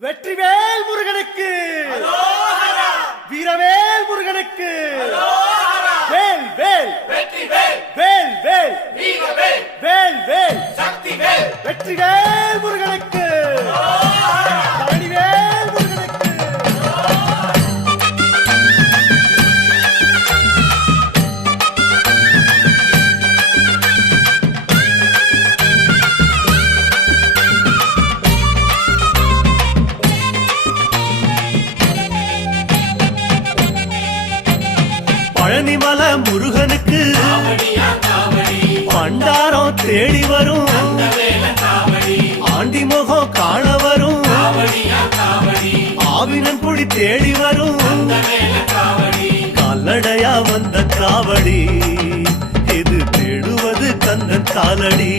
வெற்றிவேல் முருகனுக்கு, வீரவேல் முருகனுக்கு, வேல் வேல் வெற்றிவேல், வேல் வேல் வீரவேல், வேல் வேல் சக்திவேல், வெற்றிவேல் முருகனுக்கு, பழனிவேல் முருகனுக்கு. பழனிமல முருகனுக்கு காவடியா காவடி, பண்டாரம் தேடி வரும், வேல காவடி, ஆண்டி முகம் காண வரும், காவடியா காவடி, ஆவினன் குடி தேடி வரும், வேல காவடி, கால்நடையா வந்த காவடி, இது தேடுவது கந்தன் காலடி.